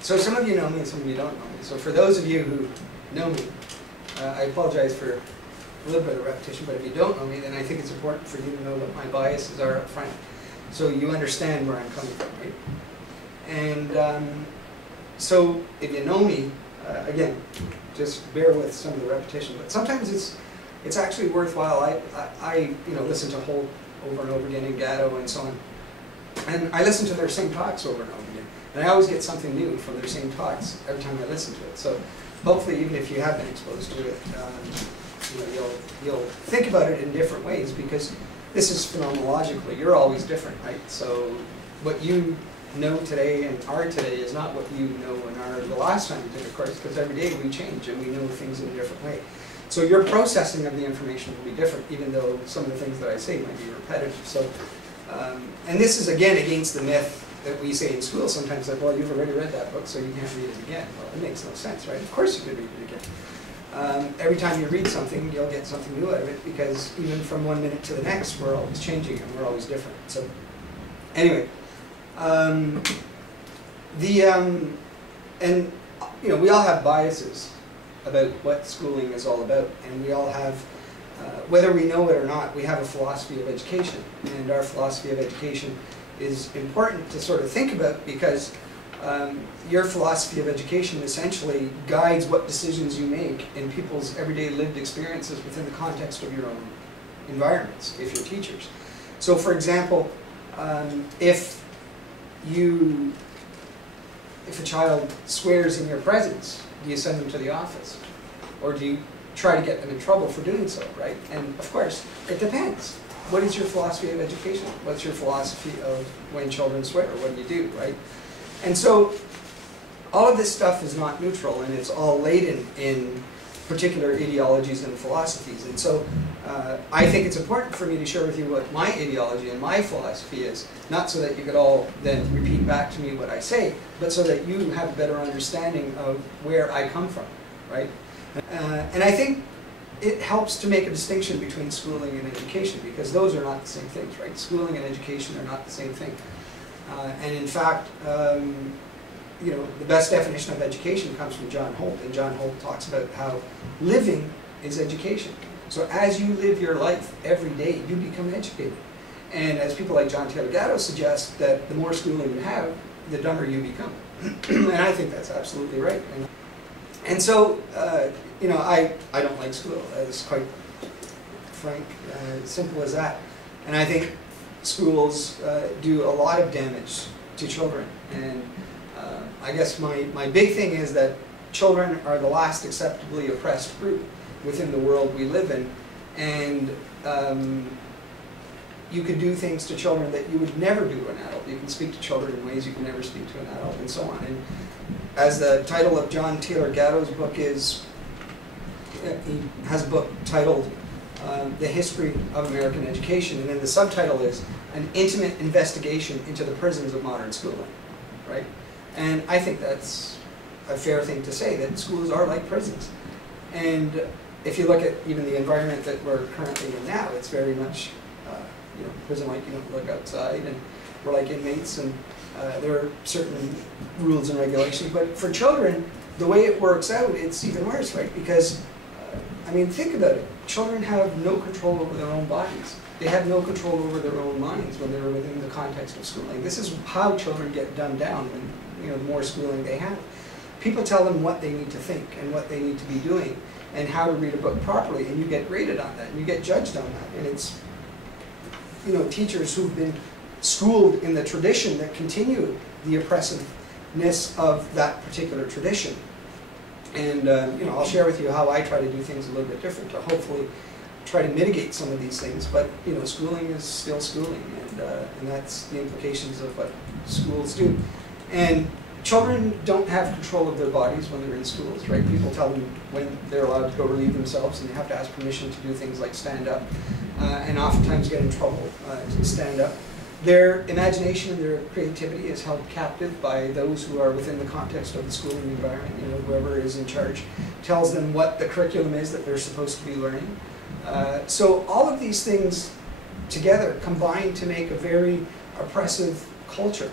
So some of you know me and some of you don't know me. So for those of you who know me, I apologize for a little bit of repetition, but if you don't know me, then I think it's important for you to know what my biases are up front, so you understand where I'm coming from, right? And so if you know me, again, just bear with some of the repetition, but sometimes it's actually worthwhile. I listen to Holt over and over again, in Gatto and so on, and I listen to their same talks over and over again, and I always get something new from their same talks every time I listen to it. So hopefully, even if you have been exposed to it, you'll think about it in different ways, because this is phenomenologically, you're always different, right? So what you know today and are today is not what you know and are the last time you did a course, because every day we change and we know things in a different way. So your processing of the information will be different, even though some of the things that I say might be repetitive. So, and this is again against the myth that we say in school sometimes, like, well, you've already read that book, so you can't read it again. Well, it makes no sense, right? Of course you could read it again. Every time you read something, you'll get something new out of it, because even from one minute to the next, we're always changing and we're always different. So anyway, we all have biases about what schooling is all about, and we all have, whether we know it or not, we have a philosophy of education, and our philosophy of education is important to sort of think about, because your philosophy of education essentially guides what decisions you make in people's everyday lived experiences within the context of your own environments, if you're teachers. So for example, if a child swears in your presence, do you send them to the office? Or do you try to get them in trouble for doing so, right? And of course, it depends. What is your philosophy of education? What's your philosophy of when children swear? What do you do, right? And so all of this stuff is not neutral, and it's all laden in particular ideologies and philosophies. And so I think it's important for me to share with you what my ideology and my philosophy is, not so that you could all then repeat back to me what I say, but so that you have a better understanding of where I come from, right? And I think it helps to make a distinction between schooling and education, because those are not the same things, right? Schooling and education are not the same thing. And in fact, the best definition of education comes from John Holt, and John Holt talks about how living is education. So as you live your life every day, you become educated. And as people like John Taylor Gatto suggest, that the more schooling you have, the dumber you become. And I think that's absolutely right. And so, I don't like school. It's quite frank, simple as that. And I think schools do a lot of damage to children. And I guess my big thing is that children are the last acceptably oppressed group within the world we live in. And you can do things to children that you would never do to an adult. You can speak to children in ways you can never speak to an adult, and so on. And as the title of John Taylor Gatto's book is, he has a book titled The History of American Education, and then the subtitle is An Intimate Investigation into the Prisons of Modern Schooling, right? And I think that's a fair thing to say, that schools are like prisons. And if you look at even the environment that we're currently in now, it's very much prison-like. You don't look outside, and we're like inmates, and there are certain rules and regulations. But for children, the way it works out, it's even worse, right? Because, think about it. Children have no control over their own bodies. They have no control over their own minds when they're within the context of schooling. This is how children get dumbed down when, the more schooling they have. People tell them what they need to think and what they need to be doing and how to read a book properly, and you get graded on that, and you get judged on that. And it's, teachers who've been schooled in the tradition that continue the oppressiveness of that particular tradition. And, I'll share with you how I try to do things a little bit different to hopefully try to mitigate some of these things. But, schooling is still schooling, and that's the implications of what schools do. And children don't have control of their bodies when they're in schools, right? People tell them when they're allowed to go relieve themselves, and they have to ask permission to do things like stand up, and oftentimes get in trouble to stand up. Their imagination and their creativity is held captive by those who are within the context of the schooling environment. Whoever is in charge tells them what the curriculum is that they're supposed to be learning. So all of these things together combine to make a very oppressive culture.